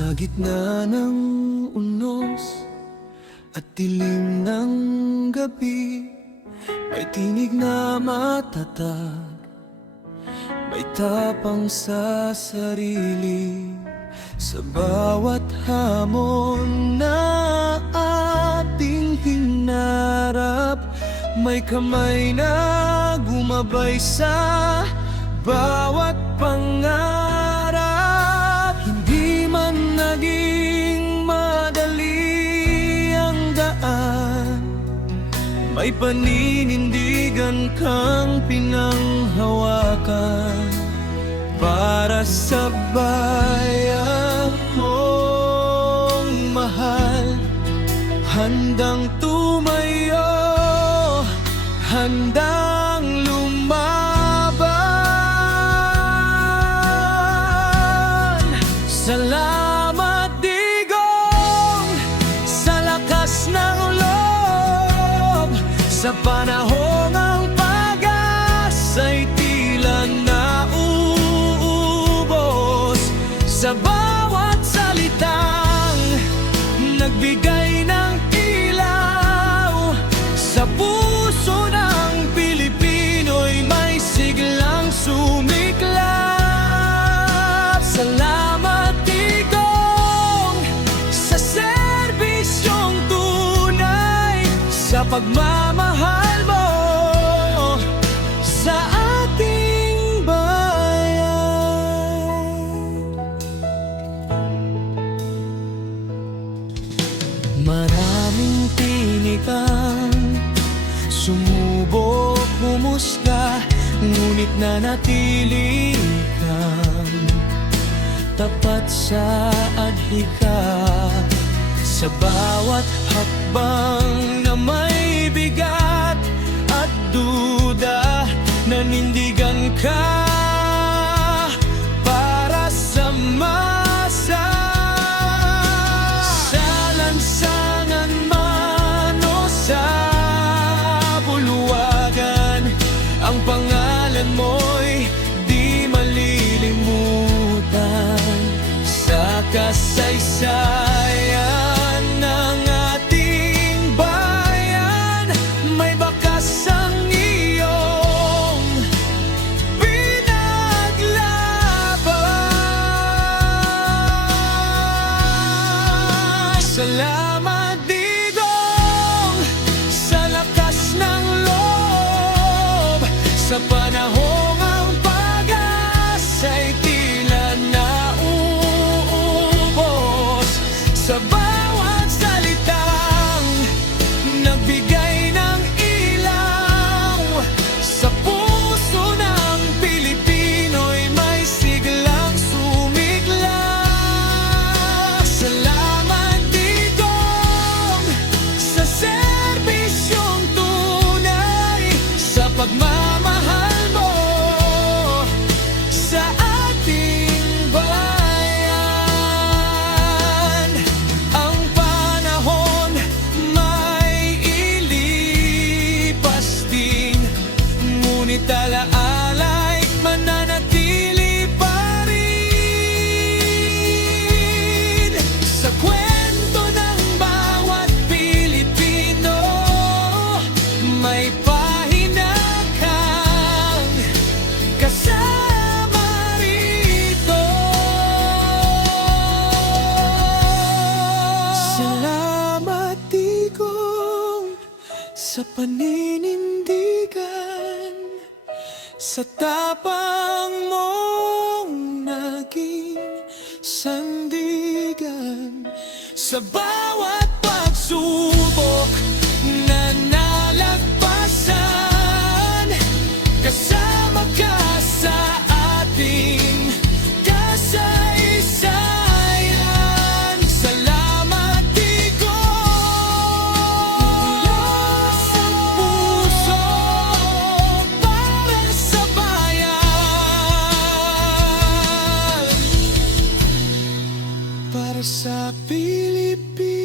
Sa gitna ng unos at dilim ng gabi, may tinig na matatag, may tapang sa sarili. Sa bawat hamon na ating hinarap, may kamay na gumabay sa bawat pangarap. Hindi man naging madali ang daan, may paninindigan kang pinanghawakan para sa bayan mong mahal. Handang tumayo, handang lumaban. Salamat Digong, sa lakas ng loob, sa panahong ang pag-asa'y tila nauubos. Sa bawat salitang nagbigay ng ilaw, sa puso ng Pilipino'y may siglang sumiklab. Salamat Digong, sa serbisyong tunay, sa pagmamahal mo sa ating bayan. Maraming tinig ang sumubok humusga, ngunit nanatili kang tapat sa adhika. Sa bawat hakbang na may bigat at duda, nanindigan ka para sa masa. Sa lansangan man o sa bulwagan, ang pangalan mo'y di malilimutan. Sa kasaysayan ng ating bayan, may bakas ang iyong pinaglaban. Salamat Digong, sa lakas ng loob, sa panahong ang pag-asa'y tila nauubos. Sa bawat salitang nagbigay ng ilaw, sa puso ng Pilipino'y may siglang sumiklab. Salamat Digong, sa serbisyong tunay, sa pagmamahal mo sa ating bayan. Ang panahon may ilipas din, ngunit alaala'y mananatili pa rin. Sa kwento ng bawat Pilipino, may pahina kang kasama rito. Salamat Digong, sa paninindigan, sa tapang mong naging sandigan. Sa bawat pagsubok na nalagpasan, kasama ka sa ating kasaysayan. Salamat Digong, mula sa puso para sa bayan, para sa Pilipinas.